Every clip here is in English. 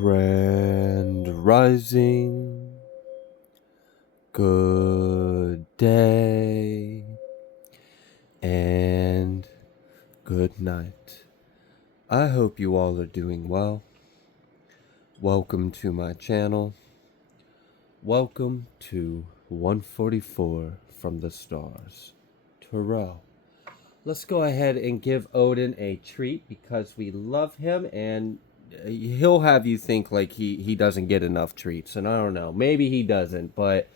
Grand Rising, good day, and good night. I hope you all are doing well. Welcome to my channel. Welcome to 144 from the stars. Terrell. Let's go ahead and give Odin a treat because we love him, and he'll have you think like he doesn't get enough treats, and I don't know, maybe he doesn't, but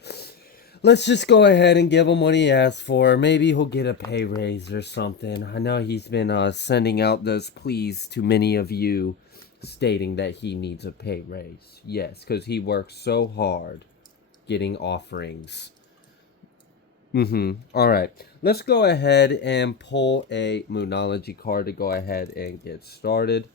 let's just go ahead and give him what he asked for. Maybe he'll get a pay raise or something. I know he's been sending out those pleas to many of you stating that he needs a pay raise. Yes, because he works so hard getting offerings. Alright, let's go ahead and pull a Moonology card to go ahead and get started.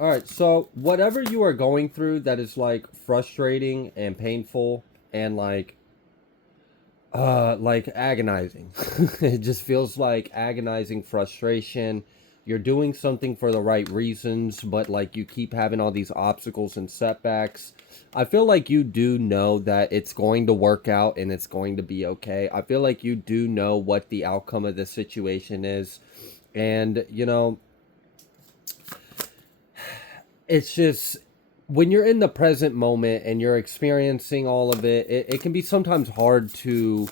Alright, so whatever you are going through that is like frustrating and painful and like agonizing. It just feels like agonizing frustration. You're doing something for the right reasons, but like you keep having all these obstacles and setbacks. I feel like you do know that it's going to work out and it's going to be okay. I feel like you do know what the outcome of this situation is. And, you know, it's just when you're in the present moment and you're experiencing all of it, it can be sometimes hard to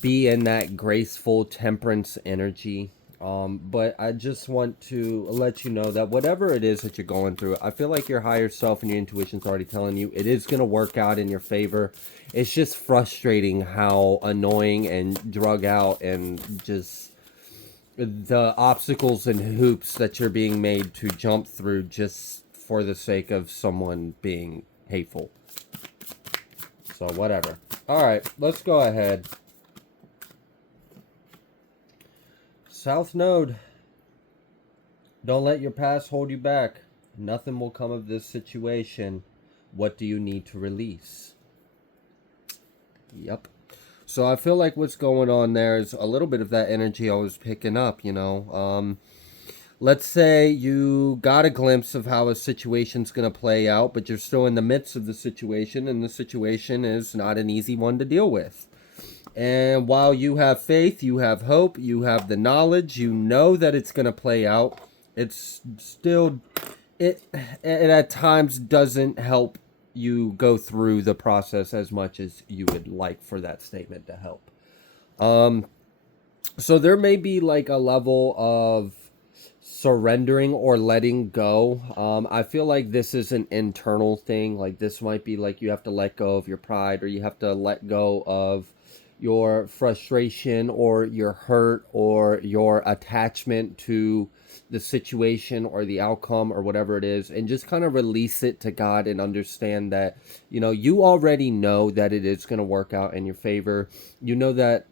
be in that graceful temperance energy. But I just want to let you know that whatever it is that you're going through, I feel like your higher self and your intuition's already telling you it is going to work out in your favor. It's just frustrating how annoying and drug out and just the obstacles and hoops that you're being made to jump through just for the sake of someone being hateful. So whatever. Alright, let's go ahead. South Node. Don't let your past hold you back. Nothing will come of this situation. What do you need to release? Yep. So I feel like what's going on there is a little bit of that energy I was picking up, you know. Let's say you got a glimpse of how a situation's going to play out, but you're still in the midst of the situation, and the situation is not an easy one to deal with. And while you have faith, you have hope, you have the knowledge, you know that it's going to play out, it's still, it at times doesn't help you go through the process as much as you would like for that statement to help. So there may be like a level of surrendering or letting go. I feel like this is an internal thing. Like this might be like you have to let go of your pride, or you have to let go of your frustration or your hurt or your attachment to the situation or the outcome or whatever it is, and just kind of release it to God and understand that, you know, you already know that it is going to work out in your favor. You know that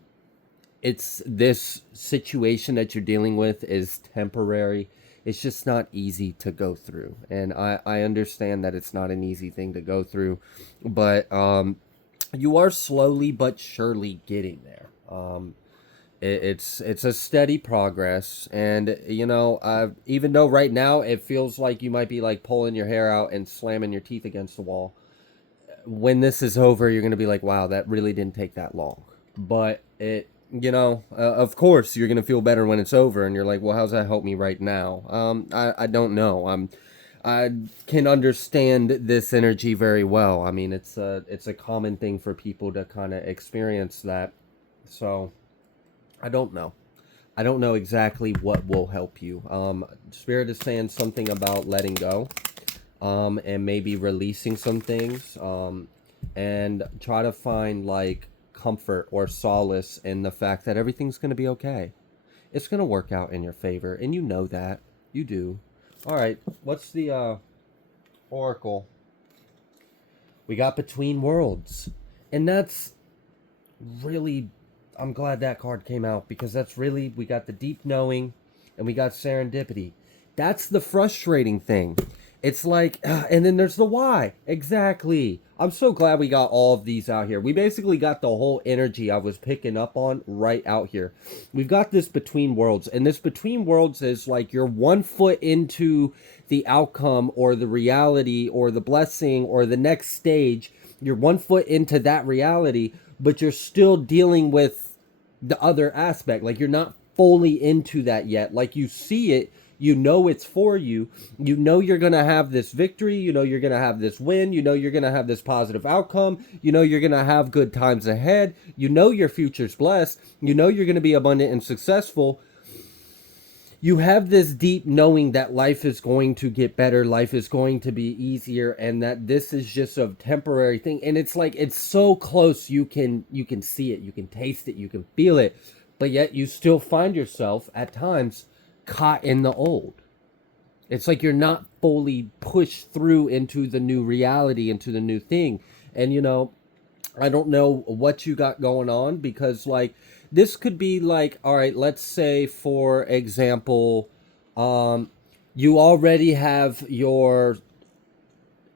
it's this situation that you're dealing with is temporary. It's just not easy to go through, and I understand that it's not an easy thing to go through, but you are slowly but surely getting there. It's a steady progress, and you know, even though right now it feels like you might be like pulling your hair out and slamming your teeth against the wall, when this is over, you're gonna be like, wow, that really didn't take that long. But it, you know, of course you're gonna feel better when it's over, and you're like, well, how's that help me right now? I don't know. I can understand this energy very well. I mean, it's a common thing for people to kind of experience that. So I don't know. I don't know exactly what will help you. Spirit is saying something about letting go, and maybe releasing some things, and try to find like comfort or solace in the fact that everything's going to be okay. It's going to work out in your favor, and you know that. You do. All right, what's the oracle? We got Between Worlds, and that's really, I'm glad that card came out, because that's really, we got the deep knowing and we got serendipity. That's the frustrating thing, It's like, and then there's the why. Exactly. I'm so glad we got all of these out here. We basically got the whole energy I was picking up on right out here. We've got this between worlds, and this between worlds is like you're 1 foot into the outcome or the reality or the blessing or the next stage. You're 1 foot into that reality, but you're still dealing with the other aspect. Like you're not fully into that yet. Like you see it, you know it's for you. You know you're going to have this victory. You know you're going to have this win. You know you're going to have this positive outcome. You know you're going to have good times ahead. You know your future's blessed. You know you're going to be abundant and successful. You have this deep knowing that life is going to get better, life is going to be easier, and that this is just a temporary thing. And it's like it's so close, you can see it, you can taste it, you can feel it, but yet you still find yourself at times caught in the old. It's like you're not fully pushed through into the new reality, into the new thing. And I don't know what you got going on, because like this could be like, all right, let's say for example, you already have your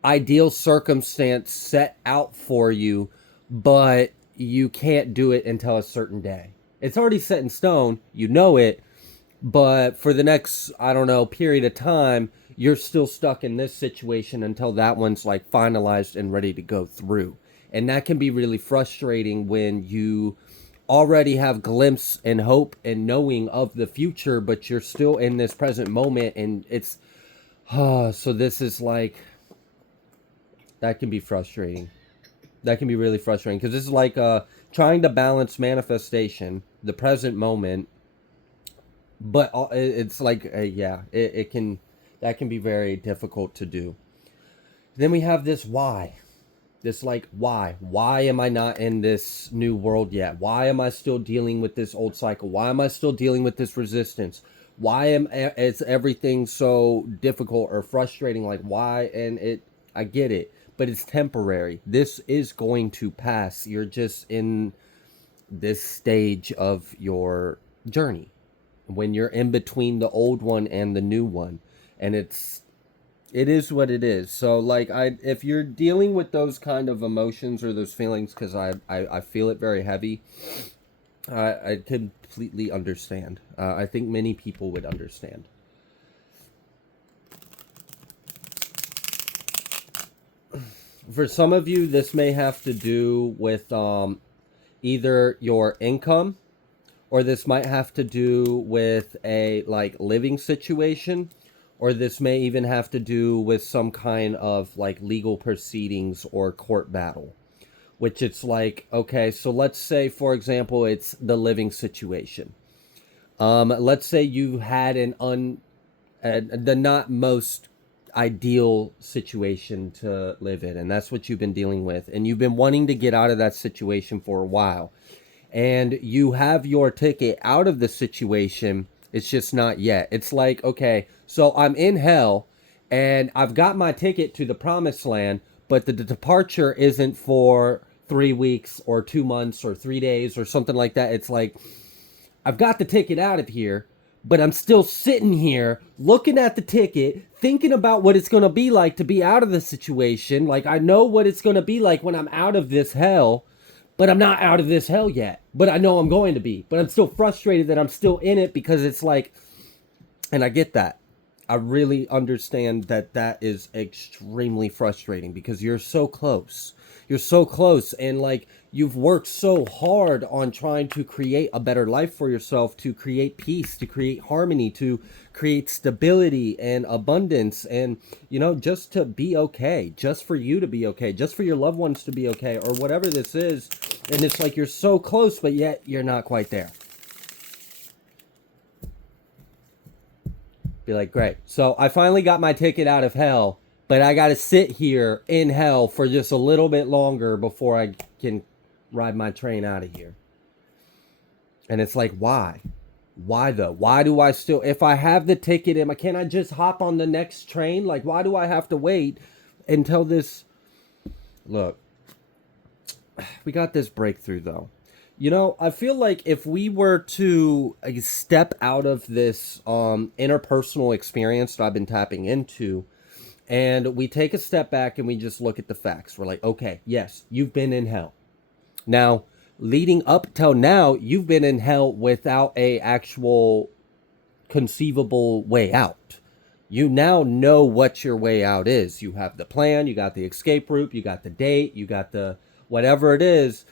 ideal circumstance set out for you, but you can't do it until a certain day. It's already set in stone, you know it, but for the next, I don't know, period of time, you're still stuck in this situation until that one's like finalized and ready to go through. And that can be really frustrating when you already have glimpse and hope and knowing of the future, but you're still in this present moment. And it's so this is like, that can be frustrating. That can be really frustrating, because this is like trying to balance manifestation, the present moment, but it's like yeah, it can, that can be very difficult to do. Then we have this why. This like, why am I not in this new world yet? Why am I still dealing with this old cycle? Why am I still dealing with this resistance? Why is everything so difficult or frustrating? Like why? And it, I get it, but it's temporary. This is going to pass. You're just in this stage of your journey when you're in between the old one and the new one, and it is what it is. So like, if you're dealing with those kind of emotions or those feelings, because I feel it very heavy, I completely understand. I think many people would understand. For some of you, this may have to do with either your income, or this might have to do with a like living situation, or this may even have to do with some kind of like legal proceedings or court battle. Which it's like, okay, so let's say for example it's the living situation. Let's say you had the not most ideal situation to live in, and that's what you've been dealing with, and you've been wanting to get out of that situation for a while, and you have your ticket out of the situation. It's just not yet. It's like, okay, so I'm in hell and I've got my ticket to the promised land, but the departure isn't for 3 weeks or 2 months or 3 days or something like that. It's like, I've got the ticket out of here, but I'm still sitting here looking at the ticket, thinking about what it's going to be like to be out of the situation. Like, I know what it's going to be like when I'm out of this hell, but I'm not out of this hell yet. But I know I'm going to be. But I'm still frustrated that I'm still in it, because it's like, and I get that. I really understand that that is extremely frustrating, because you're so close. You're so close, and like you've worked so hard on trying to create a better life for yourself, to create peace, to create harmony, to create stability and abundance, and just to be okay, just for you to be okay, just for your loved ones to be okay, or whatever this is. And it's like you're so close, but yet you're not quite there. Be like, great. So I finally got my ticket out of hell, but I got to sit here in hell for just a little bit longer before I can ride my train out of here. And it's like, why? Why though? Why do I still, if I have the ticket, can't I just hop on the next train? Like, why do I have to wait until this? Look, we got this breakthrough though. I feel like if we were to step out of this interpersonal experience that I've been tapping into, And we take a step back and we just look at the facts. We're like, okay, yes, you've been in hell. Now, leading up till now, you've been in hell without a actual conceivable way out. You now know what your way out is. You have the plan, you got the escape route, you got the date, you got the whatever it is,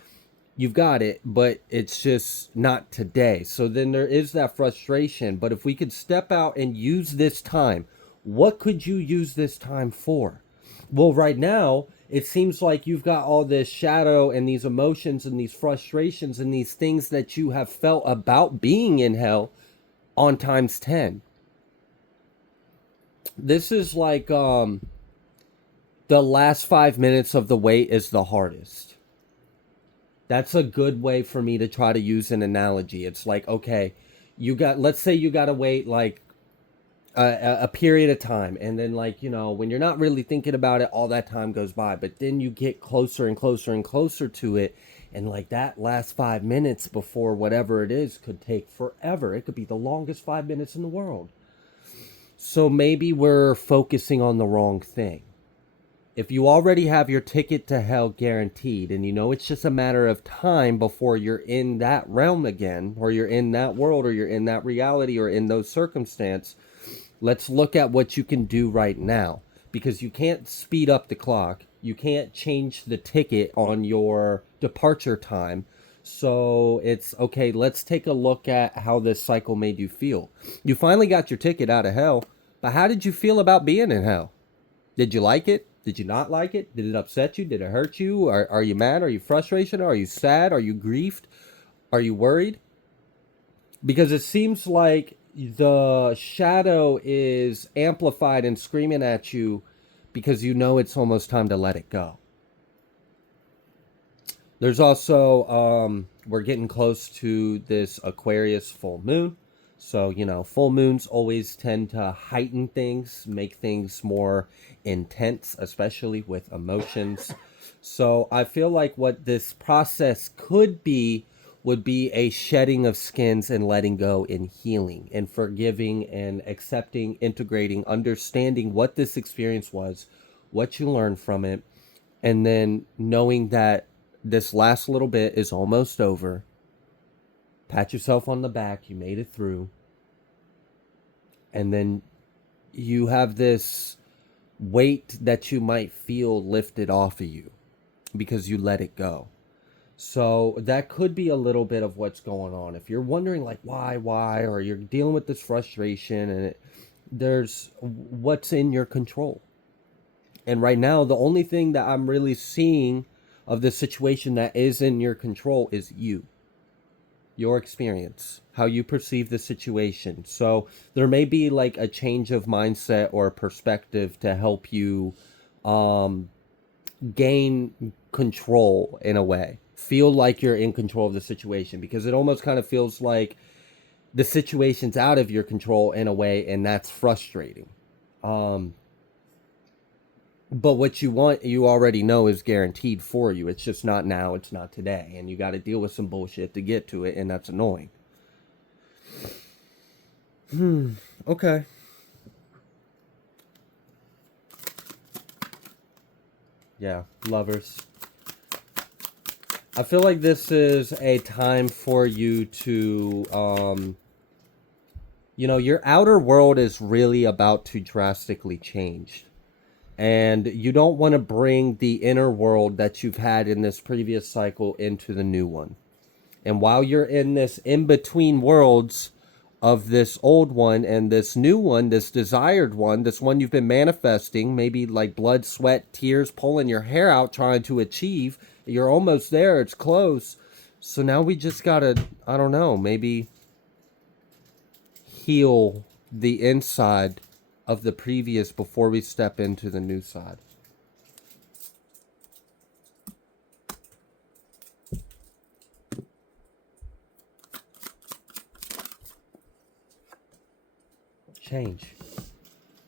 you've got it, but it's just not today. So then there is that frustration. But if we could step out and use this time, what could you use this time for? Well, right now, it seems like you've got all this shadow and these emotions and these frustrations and these things that you have felt about being in hell on times 10. This is like the last 5 minutes of the wait is the hardest. That's a good way for me to try to use an analogy. It's like, okay, let's say you got to wait like a period of time. And then, like, when you're not really thinking about it, all that time goes by. But then you get closer and closer and closer to it. And like that last 5 minutes before whatever it is could take forever. It could be the longest 5 minutes in the world. So maybe we're focusing on the wrong thing. If you already have your ticket to hell guaranteed and you know it's just a matter of time before you're in that realm again, or you're in that world, or you're in that reality, or in those circumstances, let's look at what you can do right now. Because you can't speed up the clock. You can't change the ticket on your departure time. So it's okay, let's take a look at how this cycle made you feel. You finally got your ticket out of hell, but how did you feel about being in hell? Did you like it? Did you not like it? Did it upset you? Did it hurt you? Are you mad? Are you frustrated? Are you sad? Are you grieved? Are you worried? Because it seems like the shadow is amplified and screaming at you because you know it's almost time to let it go. There's also, we're getting close to this Aquarius full moon. So, full moons always tend to heighten things, make things more intense, especially with emotions. So I feel like what this process could be would be a shedding of skins and letting go and healing and forgiving and accepting, integrating, understanding what this experience was, what you learned from it, and then knowing that this last little bit is almost over. Pat yourself on the back, you made it through. And then you have this weight that you might feel lifted off of you because you let it go. So that could be a little bit of what's going on. If you're wondering like why, or you're dealing with this frustration and there's what's in your control. And right now, the only thing that I'm really seeing of the situation that is in your control is you, your experience, how you perceive the situation. So there may be like a change of mindset or perspective to help you gain control in a way. Feel like you're in control of the situation, because it almost kind of feels like the situation's out of your control in a way, and that's frustrating. But what you want, you already know is guaranteed for you. It's just not now, it's not today. And you got to deal with some bullshit to get to it, and that's annoying. Okay. Yeah, lovers. I feel like this is a time for you to, your outer world is really about to drastically change. And you don't want to bring the inner world that you've had in this previous cycle into the new one. And while you're in this in-between worlds of this old one and this new one, this desired one, this one you've been manifesting, maybe like blood, sweat, tears, pulling your hair out, trying to achieve, you're almost there, it's close. So now we just gotta, I don't know, maybe heal the inside of the previous before we step into the new side. Change.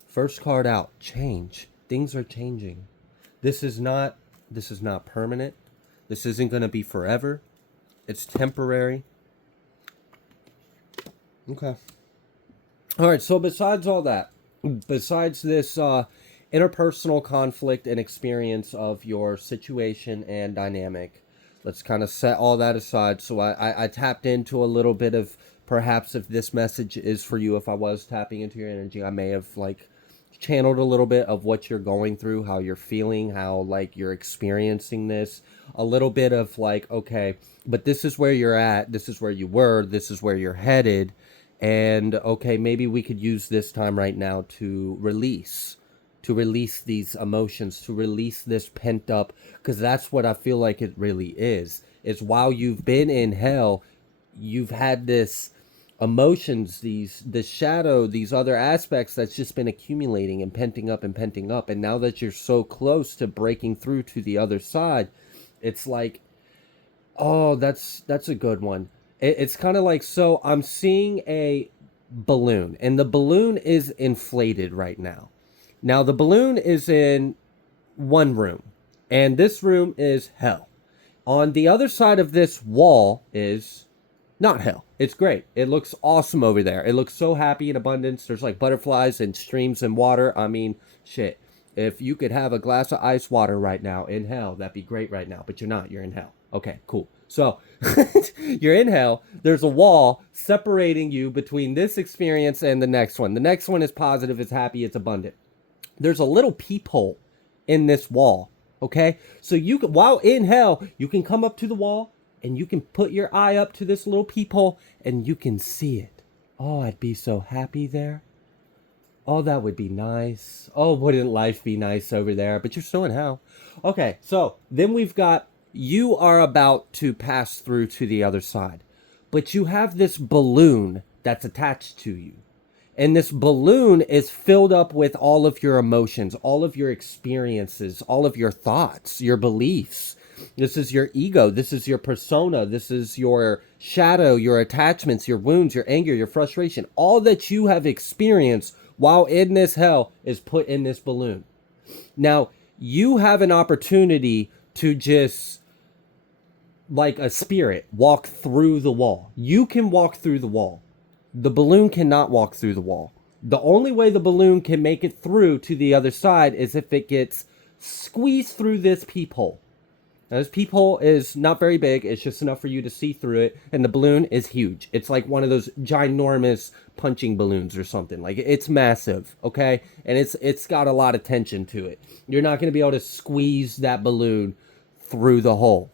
First card out, change. Things are changing. This is not permanent. This isn't going to be forever. It's temporary. Okay. All right, so besides all that, besides this interpersonal conflict and experience of your situation and dynamic. Let's kind of set all that aside. So I tapped into a little bit of, perhaps if this message is for you, if I was tapping into your energy, I may have like channeled a little bit of what you're going through, how you're feeling, how like you're experiencing this, a little bit of like, okay, but this is where you're at, this is where you were, this is where you're headed, and okay, maybe we could use this time right now to release these emotions, to release this pent up, because that's what I feel like it really is while you've been in hell, you've had this emotions, this shadow, these other aspects that's just been accumulating and penting up, and now that you're so close to breaking through to the other side, it's like, oh, that's a good one. It's kind of like, so I'm seeing a balloon, and the balloon is inflated right now. Now the balloon is in one room, and this room is hell. On the other side of this wall is not hell. It's great. It looks awesome over there. It looks so happy in abundance. There's like butterflies and streams and water. I mean, shit. If you could have a glass of ice water right now in hell, that'd be great right now. But you're not. You're in hell. Okay, cool. So you're in hell. There's a wall separating you between this experience and the next one. The next one is positive. It's happy. It's abundant. There's a little peephole in this wall. Okay, so you can, while in hell, you can come up to the wall and you can put your eye up to this little peephole and you can see it. Oh, I'd be so happy there. Oh, that would be nice. Oh, wouldn't life be nice over there? But you're still in hell. Okay, so then we've got, you are about to pass through to the other side, but you have this balloon that's attached to you. And this balloon is filled up with all of your emotions, all of your experiences, all of your thoughts, your beliefs. This is your ego. This is your persona. This is your shadow, your attachments, your wounds, your anger, your frustration. All that you have experienced while in this hell is put in this balloon. Now, you have an opportunity to just, like a spirit, walk through the wall. You can walk through the wall. The balloon cannot walk through the wall. The only way the balloon can make it through to the other side is if it gets squeezed through this peephole. Now, this peephole is not very big. It's just enough for you to see through it. And the balloon is huge. It's like one of those ginormous punching balloons or something. Like, it's massive, okay? And it's got a lot of tension to it. You're not going to be able to squeeze that balloon through the hole.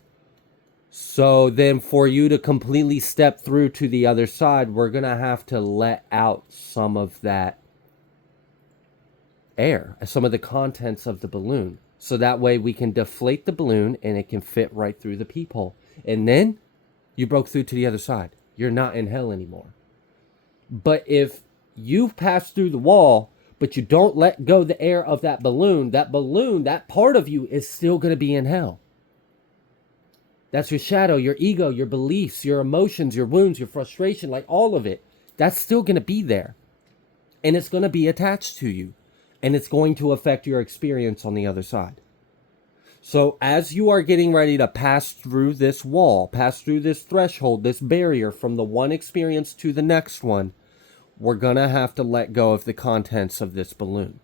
So then for you to completely step through to the other side, we're going to have to let out some of that air, some of the contents of the balloon. So that way we can deflate the balloon and it can fit right through the peephole. And then you broke through to the other side. You're not in hell anymore. But if you've passed through the wall, but you don't let go the air of that balloon, that part of you is still going to be in hell. That's your shadow, your ego, your beliefs, your emotions, your wounds, your frustration, like all of it. That's still going to be there. And it's going to be attached to you. And it's going to affect your experience on the other side. So as you are getting ready to pass through this wall, pass through this threshold, this barrier from the one experience to the next one, we're going to have to let go of the contents of this balloon.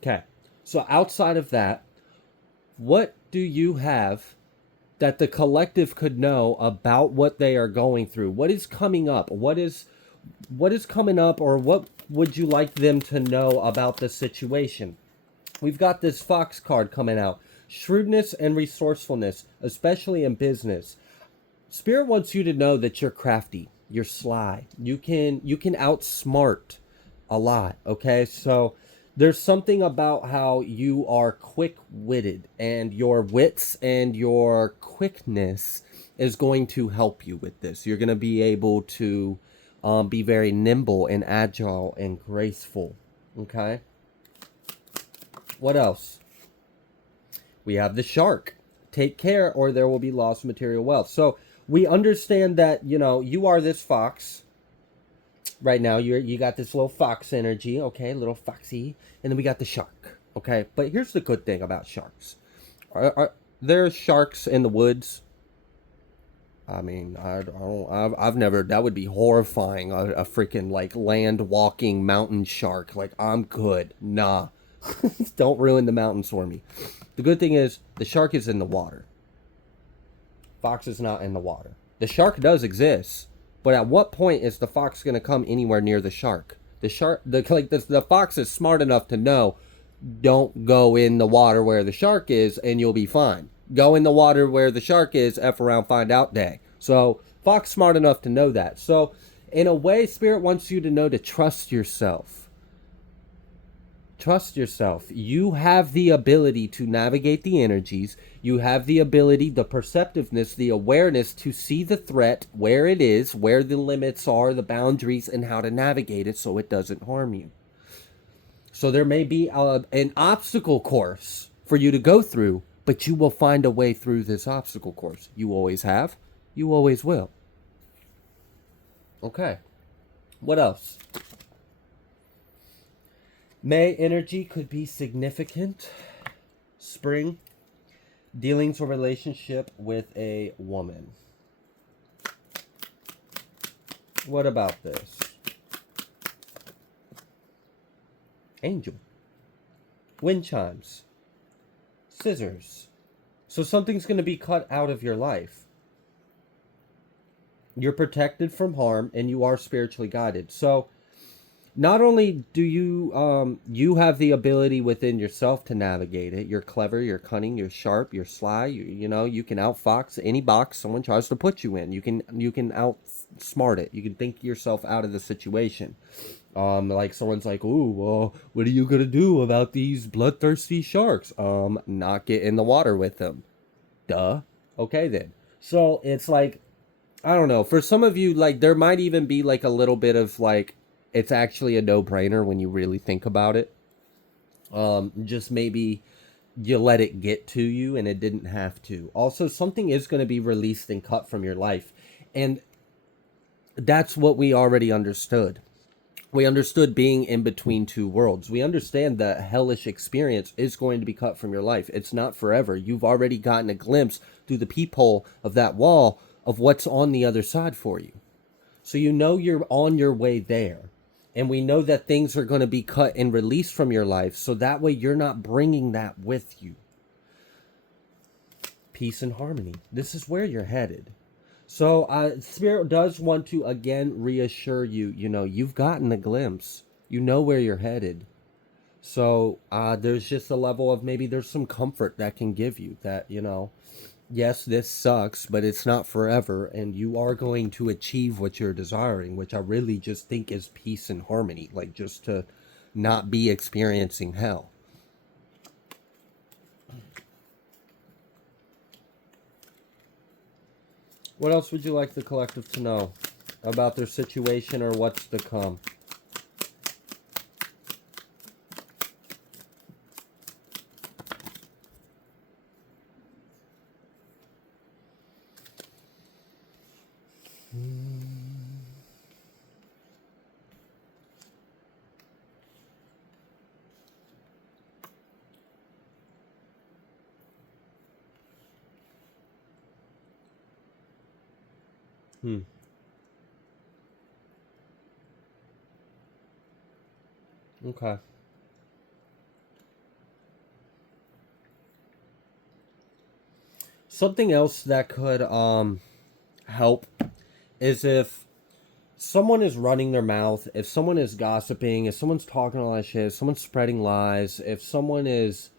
Okay. So outside of that, what do you have that the collective could know about what they are going through? What is coming up? What is coming up, or what would you like them to know about the situation? We've got this Fox card coming out. Shrewdness and resourcefulness, especially in business. Spirit wants you to know that you're crafty, you're sly. You can outsmart a lot, okay? So there's something about how you are quick-witted, and your wits and your quickness is going to help you with this. You're going to be able to be very nimble and agile and graceful, okay? What else? We have the shark. Take care or there will be lost material wealth. So we understand that, you are this fox. Right now, you got this little fox energy, okay, little foxy, and then we got the shark, okay. But here's the good thing about sharks: are there sharks in the woods? I mean, I don't. I've never. That would be horrifying. A freaking like land walking mountain shark. Like I'm good. Nah, don't ruin the mountains for me. The good thing is the shark is in the water. Fox is not in the water. The shark does exist, but at what point is the fox going to come anywhere near the shark? The fox is smart enough to know, don't go in the water where the shark is, and you'll be fine. Go in the water where the shark is, f around, find out day. So fox smart enough to know that. So in a way, spirit wants you to know to trust yourself. Trust yourself. You have the ability to navigate the energies. You have the ability, the perceptiveness, the awareness to see the threat, where it is, where the limits are, the boundaries, and how to navigate it so it doesn't harm you. So there may be an obstacle course for you to go through, but you will find a way through this obstacle course. You always have. You always will. Okay. What else? May energy could be significant. Spring, dealings or relationship with a woman. What about this? Angel. Wind chimes. Scissors. So something's going to be cut out of your life. You're protected from harm and you are spiritually guided. So not only do you have the ability within yourself to navigate it. You're clever, you're cunning, you're sharp, you're sly. You can outfox any box someone tries to put you in. You can outsmart it. You can think yourself out of the situation. Like someone's like, "Ooh, well, what are you gonna do about these bloodthirsty sharks?" Not get in the water with them. Duh. Okay then. So it's like, I don't know. For some of you, like there might even be like a little bit of like, it's actually a no-brainer when you really think about it. Just maybe you let it get to you and it didn't have to. Also, something is going to be released and cut from your life. And that's what we already understood. We understood being in between two worlds. We understand that hellish experience is going to be cut from your life. It's not forever. You've already gotten a glimpse through the peephole of that wall of what's on the other side for you. So you know you're on your way there. And we know that things are going to be cut and released from your life. So that way you're not bringing that with you. Peace and harmony. This is where you're headed. So Spirit does want to again reassure you, you've gotten a glimpse. You know where you're headed. So there's just a level of maybe there's some comfort that can give you that, yes, this sucks, but it's not forever, and you are going to achieve what you're desiring, which I really just think is peace and harmony, like just to not be experiencing hell. What else would you like the collective to know about their situation or what's to come? Okay. Something else that could help is if someone is running their mouth, if someone is gossiping, if someone's talking a lot of shit, if someone's spreading lies, if someone is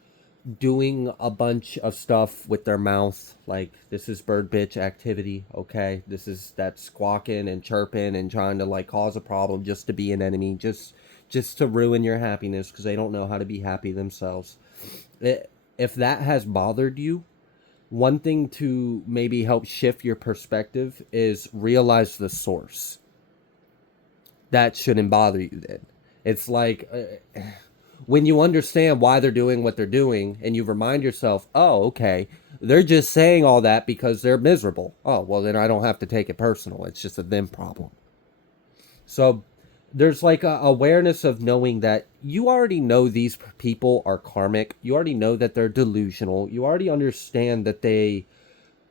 doing a bunch of stuff with their mouth, like this is bird bitch activity, okay? This is that squawking and chirping and trying to like cause a problem just to be an enemy, just to ruin your happiness because they don't know how to be happy themselves. If that has bothered you, one thing to maybe help shift your perspective is realize the source. That shouldn't bother you then. It's like when you understand why they're doing what they're doing and you remind yourself, oh, okay, they're just saying all that because they're miserable. Oh, well, then I don't have to take it personal. It's just a them problem. So there's like a awareness of knowing that you already know these people are karmic. You already know that they're delusional. You already understand that they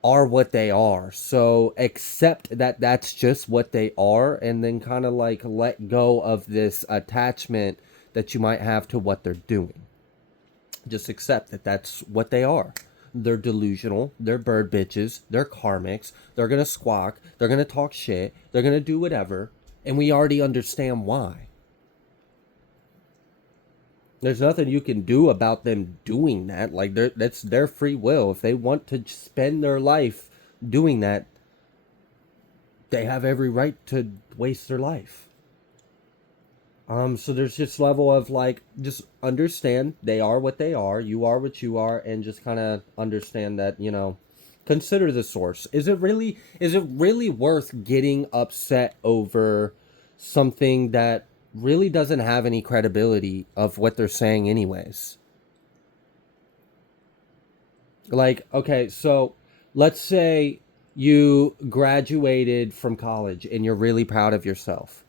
are what they are. So accept that that's just what they are, and then kind of like let go of this attachment that you might have to what they're doing. Just accept that that's what they are. They're delusional. They're bird bitches. They're karmics. They're going to squawk. They're going to talk shit. They're going to do whatever. And we already understand why. There's nothing you can do about them doing that. Like, that's their free will. If they want to spend their life doing that, they have every right to waste their life. So there's this level of like, just understand they are what they are, you are what you are, and just kind of understand that, consider the source. Is it really worth getting upset over something that really doesn't have any credibility of what they're saying anyways? Like, okay, so let's say you graduated from college and you're really proud of yourself.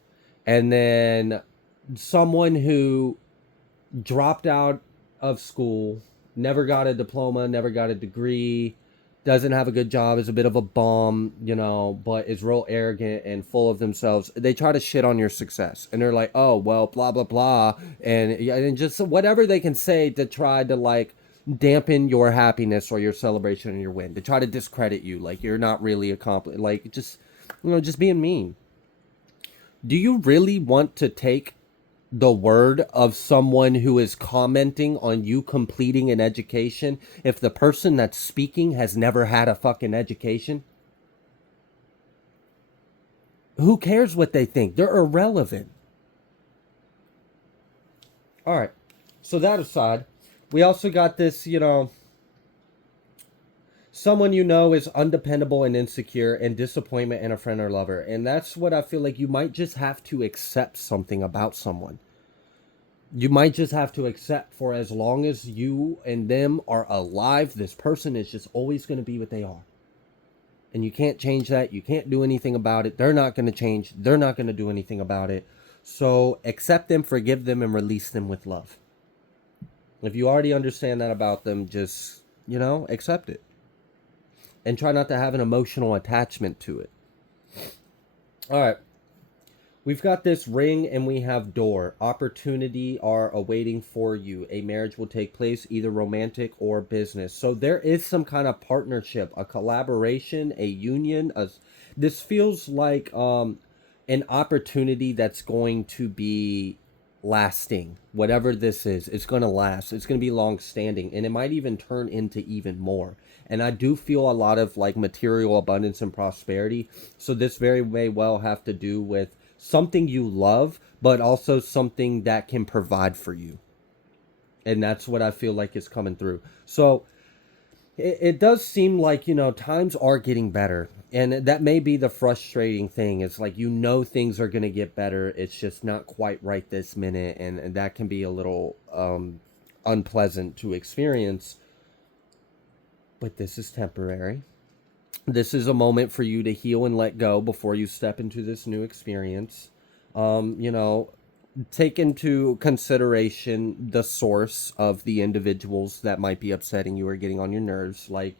And then someone who dropped out of school, never got a diploma, never got a degree, doesn't have a good job, is a bit of a bum, but is real arrogant and full of themselves. They try to shit on your success. And they're like, oh, well, blah, blah, blah. And just whatever they can say to try to, like, dampen your happiness or your celebration and your win, to try to discredit you. Like, you're not really accomplished. Like, just being mean. Do you really want to take the word of someone who is commenting on you completing an education if the person that's speaking has never had a fucking education? Who cares what they think? They're irrelevant. All right. So that aside, we also got this, someone is undependable and insecure, and disappointment in a friend or lover. And that's what I feel like you might just have to accept something about someone. You might just have to accept, for as long as you and them are alive, this person is just always going to be what they are. And you can't change that. You can't do anything about it. They're not going to change. They're not going to do anything about it. So accept them, forgive them, and release them with love. If you already understand that about them, just, accept it. And try not to have an emotional attachment to it. All right. We've got this ring and we have door. Opportunity are awaiting for you. A marriage will take place, either romantic or business. So there is some kind of partnership, a collaboration, a union. This feels like an opportunity that's going to be lasting. Whatever this is, it's going to last. It's going to be long standing, and it might even turn into even more. And I do feel a lot of like material abundance and prosperity. So this very may well have to do with something you love, but also something that can provide for you. And that's what I feel like is coming through. So it does seem like, times are getting better. And that may be the frustrating thing. It's like, things are going to get better. It's just not quite right this minute. And that can be a little unpleasant to experience. But this is temporary. This is a moment for you to heal and let go before you step into this new experience. Take into consideration the source of the individuals that might be upsetting you or getting on your nerves. Like,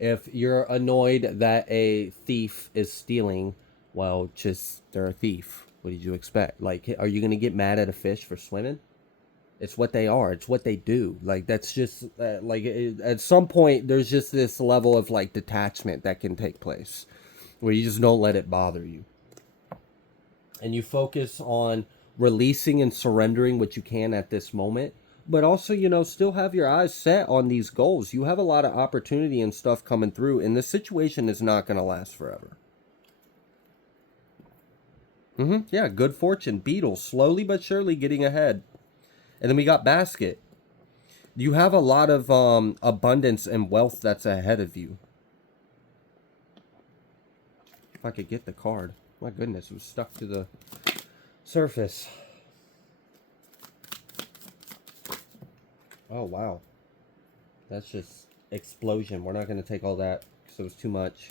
if you're annoyed that a thief is stealing, well, just they're a thief. What did you expect? Like, are you going to get mad at a fish for swimming? It's what they are. It's what they do. Like, that's just at some point there's just this level of like detachment that can take place where you just don't let it bother you. And you focus on releasing and surrendering what you can at this moment, but also, still have your eyes set on these goals. You have a lot of opportunity and stuff coming through, and this situation is not going to last forever. Yeah, good fortune. Beetle, slowly but surely getting ahead. And then we got basket. You have a lot of abundance and wealth that's ahead of you. If I could get the card. My goodness, it was stuck to the surface. Oh, wow. That's just explosion. We're not going to take all that because it was too much.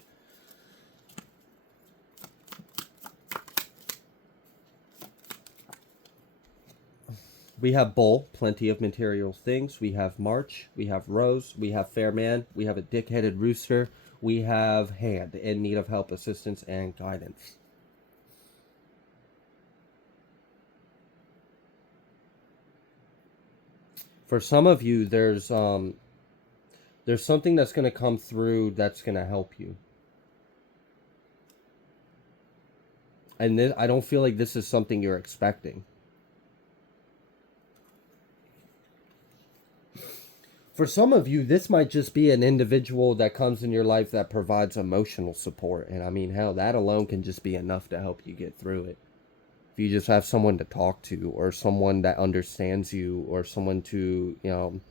We have bull, plenty of material things. We have March. We have Rose. We have fair man. We have a dick-headed rooster. We have hand, in need of help, assistance, and guidance. For some of you, there's something that's going to come through that's going to help you. And I don't feel like this is something you're expecting. For some of you, this might just be an individual that comes in your life that provides emotional support. And I mean, hell, that alone can just be enough to help you get through it. If you just have someone to talk to, or someone that understands you, or someone to,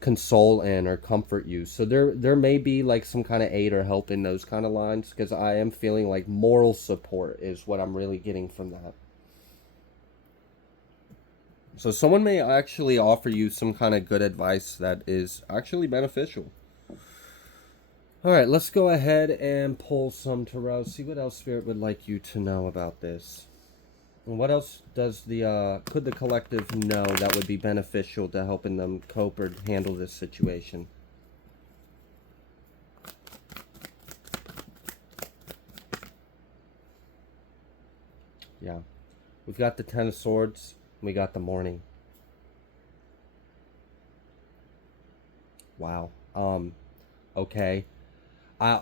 console and or comfort you. So there may be like some kind of aid or help in those kind of lines, because I am feeling like moral support is what I'm really getting from that. So someone may actually offer you some kind of good advice that is actually beneficial. All right, let's go ahead and pull some tarot, see what else Spirit would like you to know about this. And what else does could the collective know that would be beneficial to helping them cope or handle this situation? Yeah. We've got the Ten of Swords, and we got the Morning. Wow. Okay.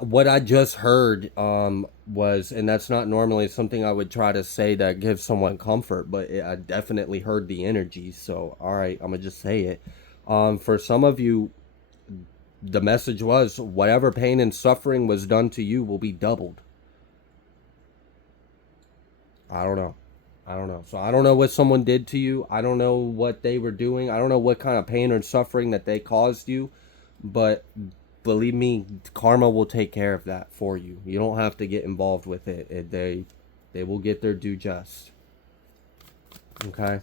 What I just heard was, and that's not normally something I would try to say to give someone comfort, but I definitely heard the energy. So, all right, I'm gonna just say it. For some of you, the message was whatever pain and suffering was done to you will be doubled. I don't know. I don't know. So I don't know what someone did to you. I don't know what they were doing. I don't know what kind of pain or suffering that they caused you, but believe me, karma will take care of that for you. You don't have to get involved with it. They will get their due just. Okay.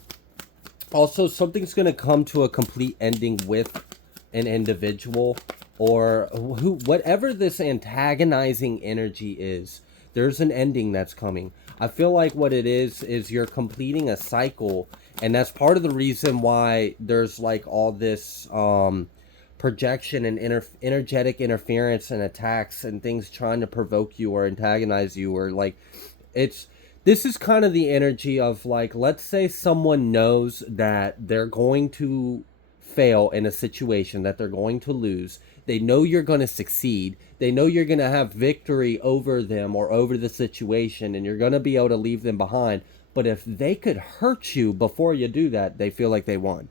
Also, something's going to come to a complete ending with an individual, or whatever this antagonizing energy is. There's an ending that's coming. I feel like what it is you're completing a cycle, and that's part of the reason why there's like all this projection and energetic interference and attacks and things trying to provoke you or antagonize you, or like it's this is kind of the energy of, like, let's say someone knows that they're going to fail in a situation, that they're going to lose. They know you're going to succeed. They know you're going to have victory over them or over the situation, and you're going to be able to leave them behind. But if they could hurt you before you do that, they feel like they won.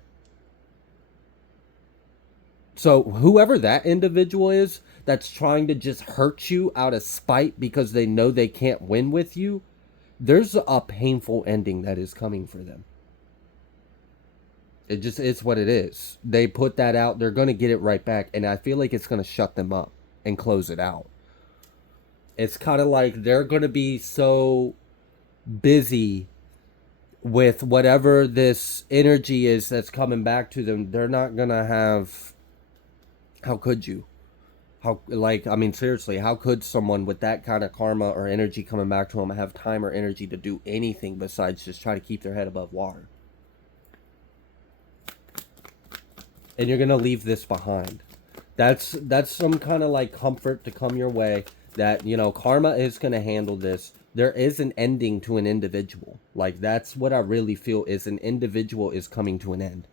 So whoever that individual is that's trying to just hurt you out of spite because they know they can't win with you, there's a painful ending that is coming for them. It just is what it is. They put that out, they're going to get it right back, and I feel like it's going to shut them up and close it out. It's kind of like they're going to be so busy with whatever this energy is that's coming back to them, they're not going to have. How could you? How, like, I mean, seriously, how could someone with that kind of karma or energy coming back to them have time or energy to do anything besides just try to keep their head above water? And you're gonna leave this behind. That's some kind of like comfort to come your way, that karma is gonna handle this. There is an ending to an individual. Like, that's what I really feel, is an individual is coming to an end.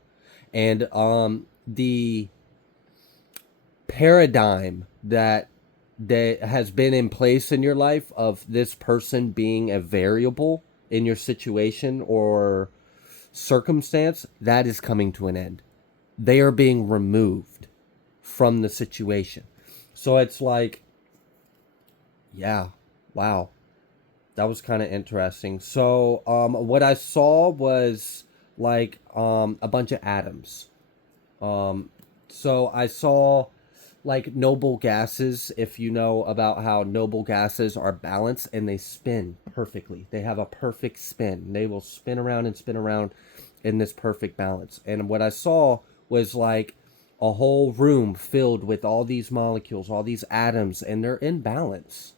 And the paradigm that has been in place in your life of this person being a variable in your situation or circumstance, that is coming to an end. They are being removed from the situation. So it's like, yeah, wow, that was kind of interesting. So what I saw was like a bunch of atoms. So I saw like noble gases, if you know about how noble gases are balanced and they spin perfectly. They have a perfect spin. They will spin around in this perfect balance. And what I saw was like a whole room filled with all these molecules, all these atoms, and they're in balance.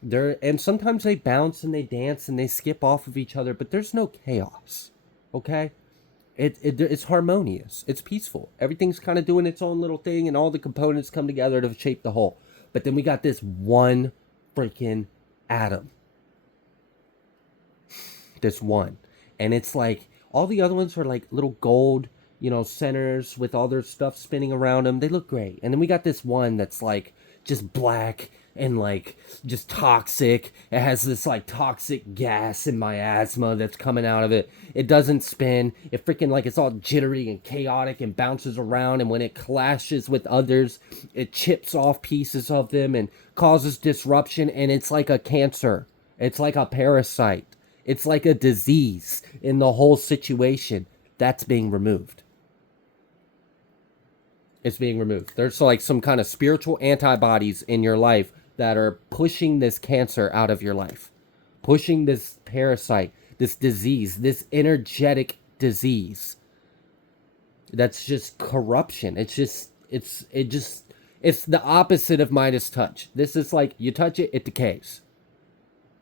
And sometimes they bounce and they dance and they skip off of each other, but there's no chaos. Okay? It's harmonious. It's peaceful. Everything's kind of doing its own little thing, and all the components come together to shape the whole. But then we got this one freaking atom, this one. And it's like all the other ones are like little gold, centers with all their stuff spinning around them. They look great. And then we got this one that's like just black and like just toxic. It has this like toxic gas and miasma that's coming out of it. It doesn't spin. It freaking like it's all jittery and chaotic and bounces around. And when it clashes with others, it chips off pieces of them and causes disruption. And it's like a cancer. It's like a parasite. It's like a disease in the whole situation. That's being removed. It's being removed. There's like some kind of spiritual antibodies in your life that are pushing this cancer out of your life, pushing this parasite, this disease, this energetic disease. That's just corruption. It's the opposite of Midas touch. This is like you touch it, it decays.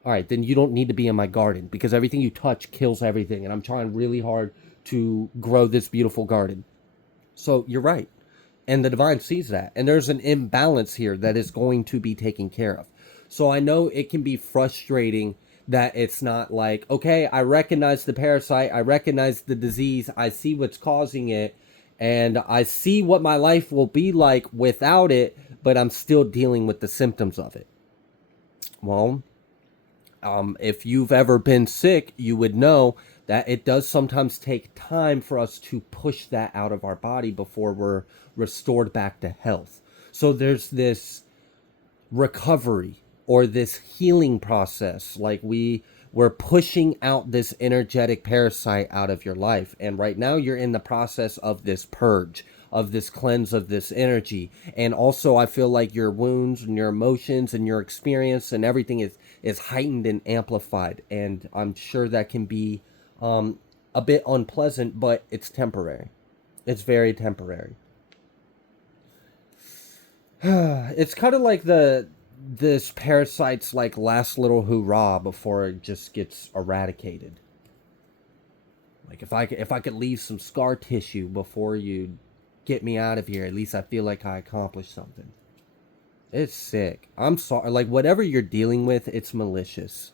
All right, then you don't need to be in my garden because everything you touch kills everything. And I'm trying really hard to grow this beautiful garden. So you're right. And the divine sees that. And there's an imbalance here that is going to be taken care of. So I know it can be frustrating that it's not like, okay, I recognize the parasite. I recognize the disease. I see what's causing it. And I see what my life will be like without it. But I'm still dealing with the symptoms of it. Well, if you've ever been sick, you would know that it does sometimes take time for us to push that out of our body before we're restored back to health. So there's this recovery or this healing process. Like we're pushing out this energetic parasite out of your life. And right now you're in the process of this purge, of this cleanse of this energy. And also I feel like your wounds and your emotions and your experience and everything is heightened and amplified. And I'm sure that can be a bit unpleasant, but it's temporary. It's very temporary. It's kind of like this parasite's like last little hurrah before it just gets eradicated. Like if I could leave some scar tissue before you get me out of here, at least I feel like I accomplished something. It's sick. I'm sorry. Like whatever you're dealing with, it's malicious.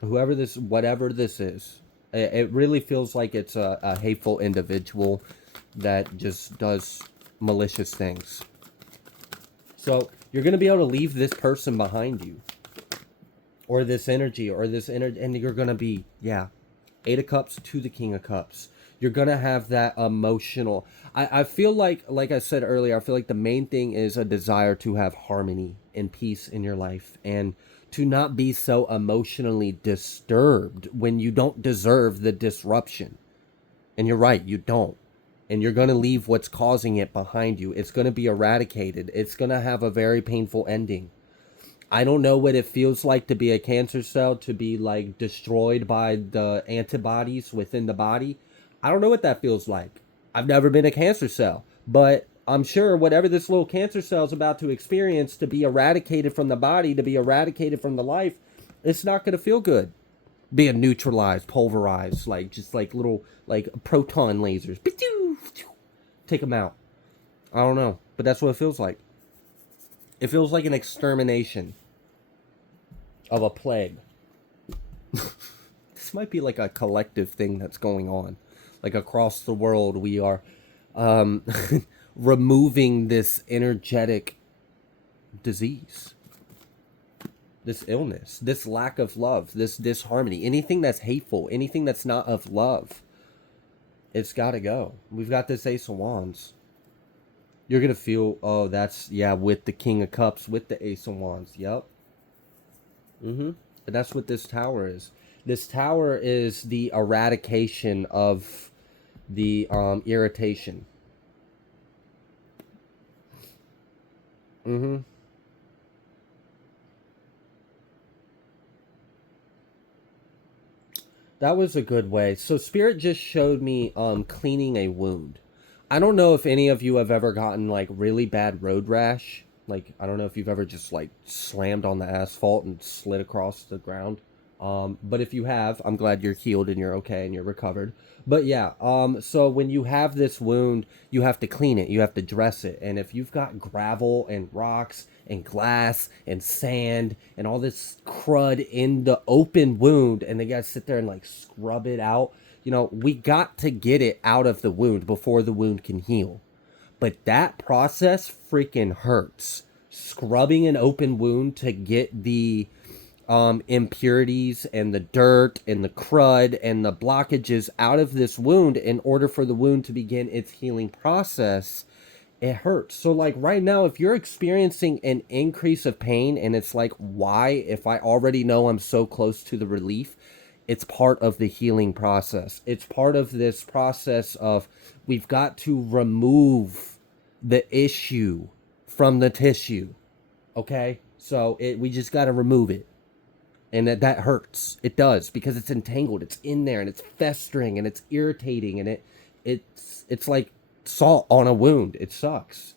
Whatever this is, it really feels like it's a hateful individual that just does malicious things. So you're going to be able to leave this person behind you. Or this energy, and you're going to be, Eight of Cups to the King of Cups. You're going to have that emotional... I feel like I said earlier, I feel like the main thing is a desire to have harmony and peace in your life. And to not be so emotionally disturbed when you don't deserve the disruption. And you're right, you don't. And you're going to leave what's causing it behind you. It's going to be eradicated. It's going to have a very painful ending. I don't know what it feels like to be a cancer cell, to be like destroyed by the antibodies within the body. I don't know what that feels like. I've never been a cancer cell, but I'm sure whatever this little cancer cell is about to experience, to be eradicated from the body, to be eradicated from the life, it's not going to feel good. Being neutralized, pulverized, like just like little like proton lasers. Take them out. I don't know, but that's what it feels like. It feels like an extermination of a plague. This might be like a collective thing that's going on. Like across the world, we are removing this energetic disease, this illness, this lack of love, this disharmony, anything that's hateful, anything that's not of love. It's got to go. We've got this Ace of Wands. You're going to feel, oh, that's, with the King of Cups, with the Ace of Wands. Yep. And that's what this tower is. This tower is the eradication of the irritation. That was a good way. So Spirit just showed me cleaning a wound. I don't know if any of you have ever gotten like really bad road rash. Like, I don't know if you've ever just like slammed on the asphalt and slid across the ground. But if you have, I'm glad you're healed and you're okay and you're recovered. But yeah, so when you have this wound, you have to clean it, you have to dress it. And if you've got gravel and rocks and glass and sand and all this crud in the open wound, and they gotta sit there and like scrub it out, we got to get it out of the wound before the wound can heal. But that process freaking hurts. Scrubbing an open wound to get the impurities and the dirt and the crud and the blockages out of this wound in order for the wound to begin its healing process, it hurts. So like right now, if you're experiencing an increase of pain and it's like, why, if I already know I'm so close to the relief, it's part of the healing process. It's part of this process of, we've got to remove the issue from the tissue. Okay, so we just got to remove it. And that hurts. It does, because it's entangled. It's in there and it's festering and it's irritating, and it's like salt on a wound. It sucks.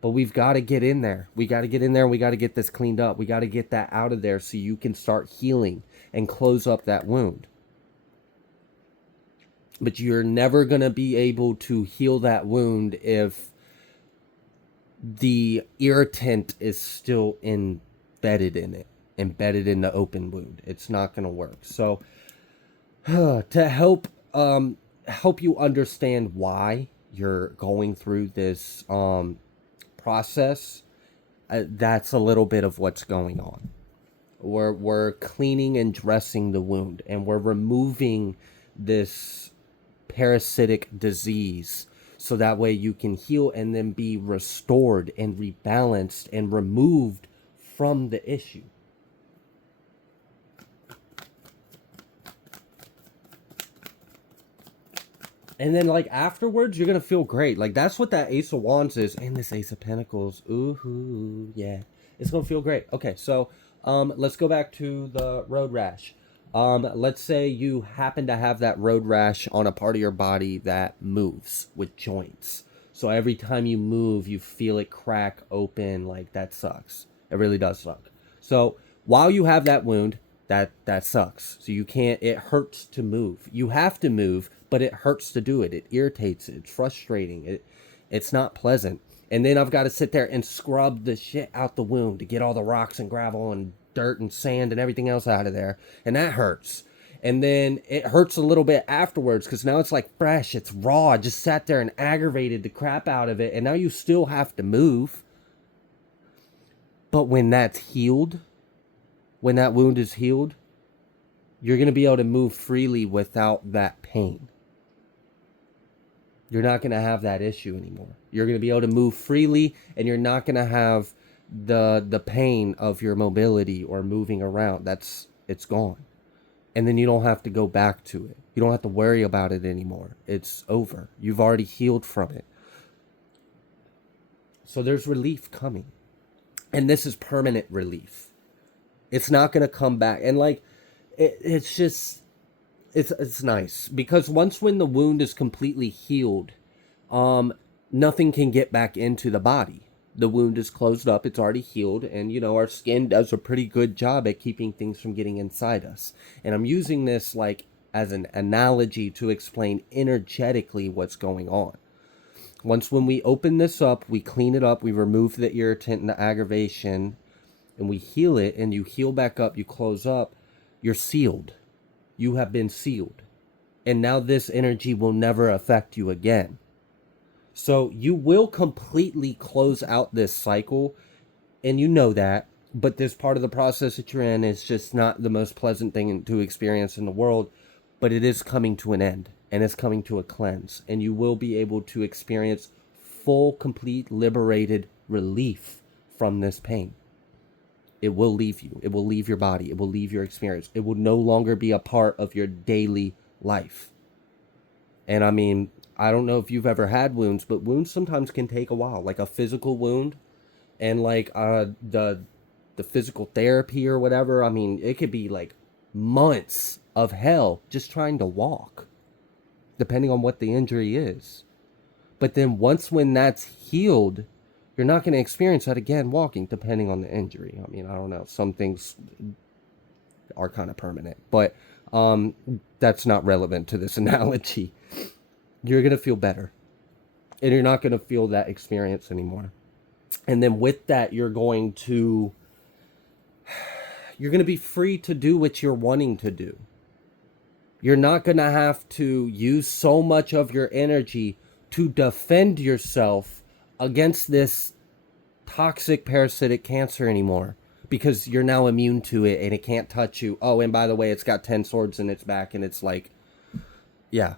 But we've got to get in there. We got to get in there and we got to get this cleaned up. We got to get that out of there so you can start healing and close up that wound. But you're never going to be able to heal that wound if the irritant is still embedded in it, embedded in the open wound. It's not going to work. So to help you understand why you're going through this process, that's a little bit of what's going on. We're cleaning and dressing the wound, and we're removing this parasitic disease so that way you can heal and then be restored and rebalanced and removed from the issue. And then like afterwards, you're gonna feel great. Like that's what that Ace of Wands is, and this Ace of Pentacles. Ooh, yeah, it's gonna feel great. Okay, so let's go back to the road rash. Let's say you happen to have that road rash on a part of your body that moves with joints. So every time you move, you feel it crack open. Like that sucks. It really does suck. So while you have that wound, that sucks. So you can't. It hurts to move. You have to move, but it hurts to do it. It irritates. It's frustrating. It's not pleasant. And then I've got to sit there and scrub the shit out the wound to get all the rocks and gravel and dirt and sand and everything else out of there. And that hurts. And then it hurts a little bit afterwards because now it's like fresh. It's raw. I just sat there and aggravated the crap out of it. And now you still have to move. But when that's healed, when that wound is healed, you're going to be able to move freely without that pain. You're not going to have that issue anymore. You're going to be able to move freely, and you're not going to have the pain of your mobility or moving around. It's gone. And then you don't have to go back to it. You don't have to worry about it anymore. It's over. You've already healed from it. So there's relief coming. And this is permanent relief. It's not going to come back. And like, it's just, it's nice. Because when the wound is completely healed, nothing can get back into the body. The wound is closed up. It's already healed. And, our skin does a pretty good job at keeping things from getting inside us. And I'm using this like as an analogy to explain energetically what's going on. When we open this up, we clean it up, we remove the irritant and the aggravation, and we heal it, and you heal back up, you close up, you're sealed. You have been sealed. And now this energy will never affect you again. So you will completely close out this cycle, and you know that, but this part of the process that you're in is just not the most pleasant thing to experience in the world, but it is coming to an end, and it's coming to a cleanse, and you will be able to experience full, complete, liberated relief from this pain. It will leave you. It will leave your body. It will leave your experience. It will no longer be a part of your daily life. And I mean, I don't know if you've ever had wounds, but wounds sometimes can take a while, like a physical wound, and like the physical therapy or whatever. I mean, it could be like months of hell just trying to walk, depending on what the injury is. But then when that's healed, you're not going to experience that again walking, depending on the injury. I mean, I don't know. Some things are kind of permanent. But that's not relevant to this analogy. You're going to feel better. And you're not going to feel that experience anymore. And then with that, you're going to be free to do what you're wanting to do. You're not going to have to use so much of your energy to defend yourself against this toxic parasitic cancer anymore, because you're now immune to it and it can't touch you. Oh, and by the way, it's got 10 swords in its back, and it's like, yeah.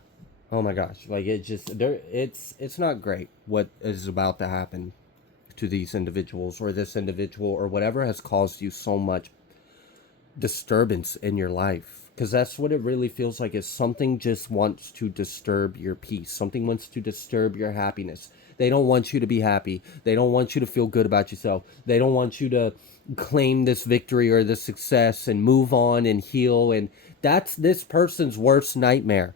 Oh my gosh. Like, it's not great what is about to happen to these individuals, or this individual, or whatever has caused you so much disturbance in your life. Because that's what it really feels like, is something just wants to disturb your peace. Something wants to disturb your happiness. They don't want you to be happy. They don't want you to feel good about yourself. They don't want you to claim this victory or this success and move on and heal. And that's this person's worst nightmare,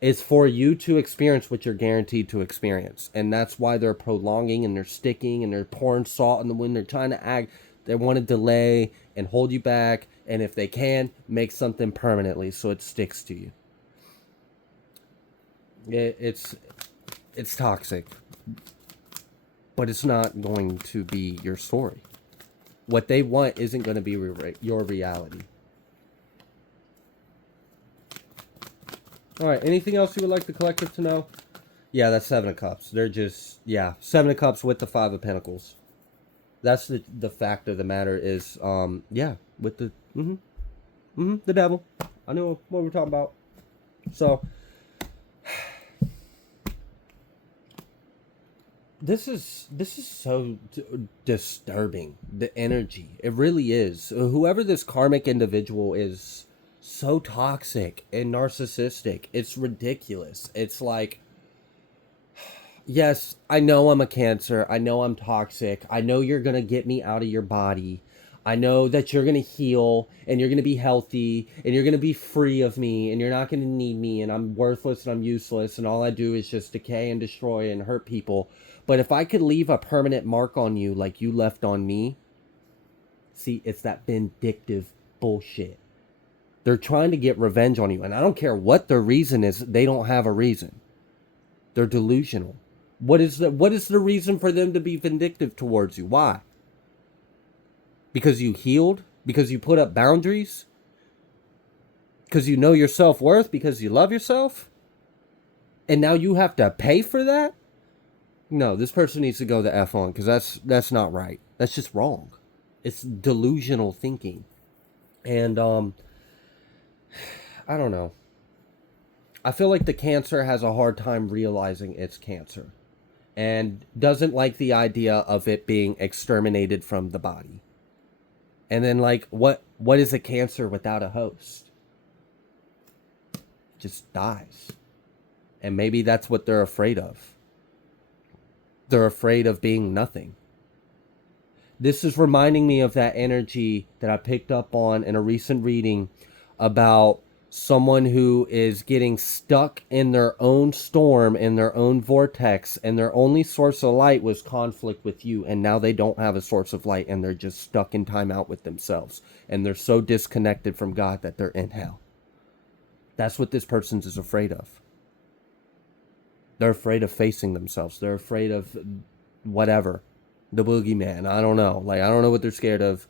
is for you to experience what you're guaranteed to experience. And that's why they're prolonging and they're sticking and they're pouring salt in the wind. They're trying to act. They want to delay and hold you back. And if they can, make something permanently so it sticks to you. It's toxic. But it's not going to be your story. What they want isn't going to be your reality. All right, anything else you would like the collective to know? Yeah, that's 7 of Cups. They're just, 7 of Cups with the 5 of Pentacles. That's the fact of the matter is, with the, the devil. I know what we're talking about. So, this is so disturbing, the energy. It really is. Whoever this karmic individual is, so toxic and narcissistic. It's ridiculous. It's like, yes, I know I'm a Cancer. I know I'm toxic. I know you're going to get me out of your body. I know that you're going to heal and you're going to be healthy and you're going to be free of me and you're not going to need me and I'm worthless and I'm useless and all I do is just decay and destroy and hurt people. But if I could leave a permanent mark on you like you left on me, see, it's that vindictive bullshit. They're trying to get revenge on you. And I don't care what their reason is. They don't have a reason. They're delusional. What is the reason for them to be vindictive towards you? Why? Because you healed? Because you put up boundaries? Because you know your self-worth? Because you love yourself? And now you have to pay for that? No, this person needs to go the F on, because that's not right. That's just wrong. It's delusional thinking. And I don't know. I feel like the Cancer has a hard time realizing it's Cancer and doesn't like the idea of it being exterminated from the body. And then, like, what is a Cancer without a host? Just dies. And maybe that's what they're afraid of. They're afraid of being nothing. This is reminding me of that energy that I picked up on in a recent reading about someone who is getting stuck in their own storm, in their own vortex, and their only source of light was conflict with you, and now they don't have a source of light, and they're just stuck in timeout with themselves, and they're so disconnected from God that they're in hell. That's what this person is afraid of. They're afraid of facing themselves. They're afraid of whatever. The boogeyman. I don't know. Like, I don't know what they're scared of.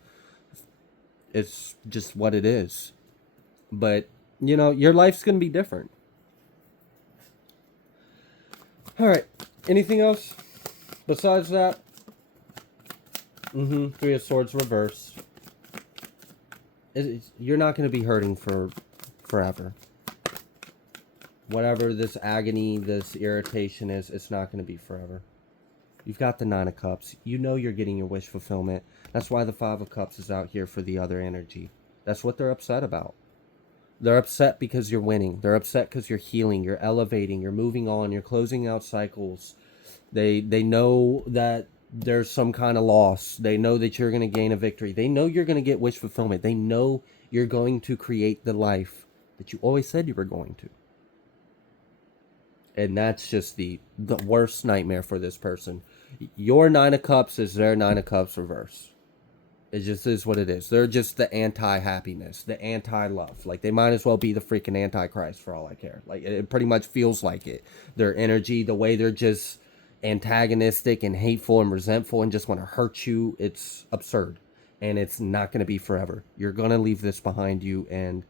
It's just what it is. But you know, your life's going to be different. All right. Anything else besides that? 3 of Swords reverse. You're not going to be hurting for forever. Whatever this agony, this irritation is, it's not going to be forever. You've got the 9 of Cups. You know you're getting your wish fulfillment. That's why the 5 of Cups is out here for the other energy. That's what they're upset about. They're upset because you're winning. They're upset because you're healing, you're elevating, you're moving on, you're closing out cycles. They know that there's some kind of loss. They know that you're going to gain a victory. They know you're going to get wish fulfillment. They know you're going to create the life that you always said you were going to. And that's just the worst nightmare for this person. Your 9 of Cups is their 9 of Cups reverse. It just is what it is. They're just the anti-happiness, the anti-love. Like, they might as well be the freaking antichrist for all I care. Like, it pretty much feels like it. Their energy, the way they're just antagonistic and hateful and resentful and just want to hurt you, it's absurd. And it's not going to be forever. You're going to leave this behind you, and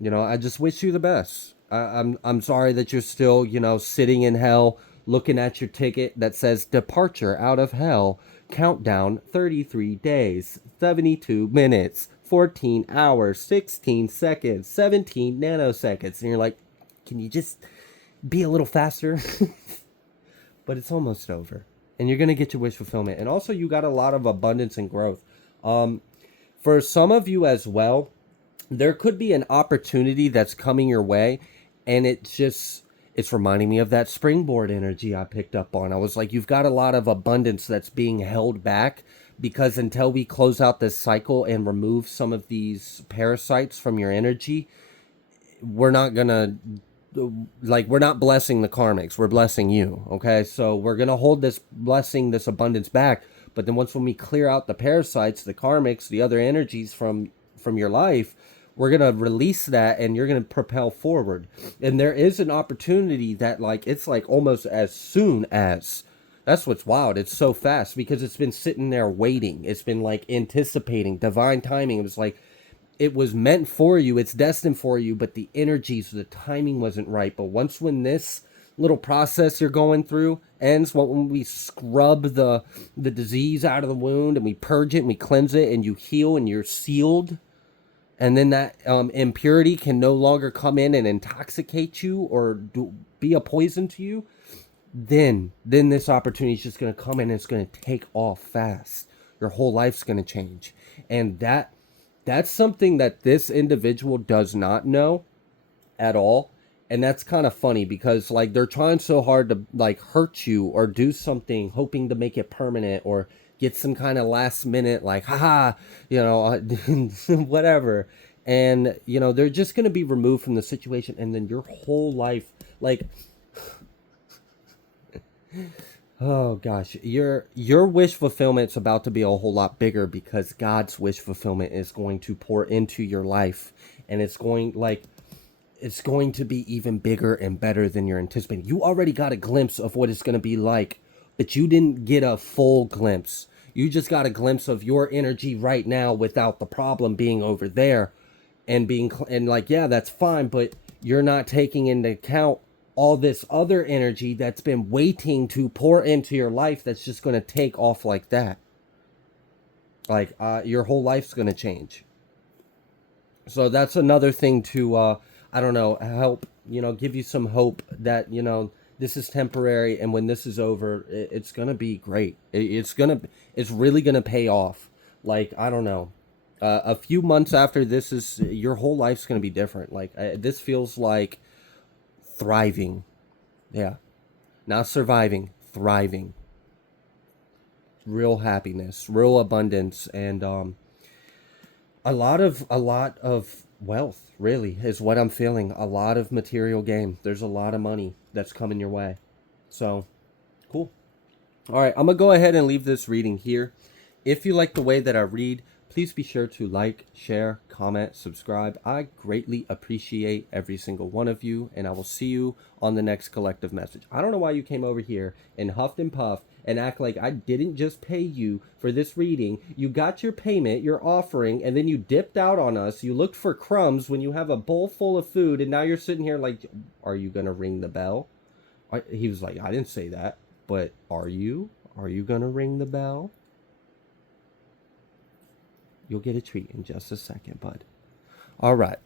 I just wish you the best. I'm sorry that you're still, sitting in hell, looking at your ticket that says departure out of hell, countdown 33 days, 72 minutes, 14 hours, 16 seconds, 17 nanoseconds. And you're like, can you just be a little faster? But it's almost over. And you're going to get your wish fulfillment. And also, you got a lot of abundance and growth. For some of you as well, there could be an opportunity that's coming your way, and it's reminding me of that springboard energy I picked up on. I was like, you've got a lot of abundance that's being held back, because until we close out this cycle and remove some of these parasites from your energy, we're not gonna, we're not blessing the karmics, we're blessing you. Okay, so we're gonna hold this blessing, this abundance back, but then when we clear out the parasites, the karmics, the other energies from your life, we're going to release that, and you're going to propel forward. And there is an opportunity that, it's almost as soon as, that's what's wild. It's so fast because it's been sitting there waiting. It's been anticipating divine timing. It was it was meant for you. It's destined for you, but the energies, the timing wasn't right. But when this little process you're going through ends, when we scrub the disease out of the wound, and we purge it and we cleanse it, and you heal and you're sealed, and then that impurity can no longer come in and intoxicate you or be a poison to you, then this opportunity is just going to come in, and it's going to take off fast. Your whole life's going to change. And that's something that this individual does not know at all. And that's kind of funny, because they're trying so hard to hurt you or do something, hoping to make it permanent, or get some kind of last minute haha, whatever. And they're just going to be removed from the situation, and then your whole life, oh gosh, your wish fulfillment is about to be a whole lot bigger, because God's wish fulfillment is going to pour into your life, and it's going to be even bigger and better than you're anticipating. You already got a glimpse of what it's going to be like, but you didn't get a full glimpse. You just got a glimpse of your energy right now without the problem being over there, and yeah, that's fine, but you're not taking into account all this other energy that's been waiting to pour into your life, that's just going to take off like that. Your whole life's going to change. So that's another thing to, I don't know, help, give you some hope that, this is temporary, and when this is over, it's going to be great. It's really going to pay off. I don't know. A few months after this, your whole life's going to be different. This feels like thriving. Yeah. Not surviving, thriving. Real happiness, real abundance, and a lot of wealth, really, is what I'm feeling. A lot of material gain. There's a lot of money that's coming your way. So, cool. All right, I'm going to go ahead and leave this reading here. If you like the way that I read, please be sure to like, share, comment, subscribe. I greatly appreciate every single one of you, and I will see you on the next collective message. I don't know why you came over here and huffed and puffed and act like I didn't just pay you for this reading. You got your payment, your offering, and then you dipped out on us. You looked for crumbs when you have a bowl full of food, and now you're sitting here like, are you going to ring the bell? He was like, I didn't say that, but are you? Are you going to ring the bell? You'll get a treat in just a second, bud. All right.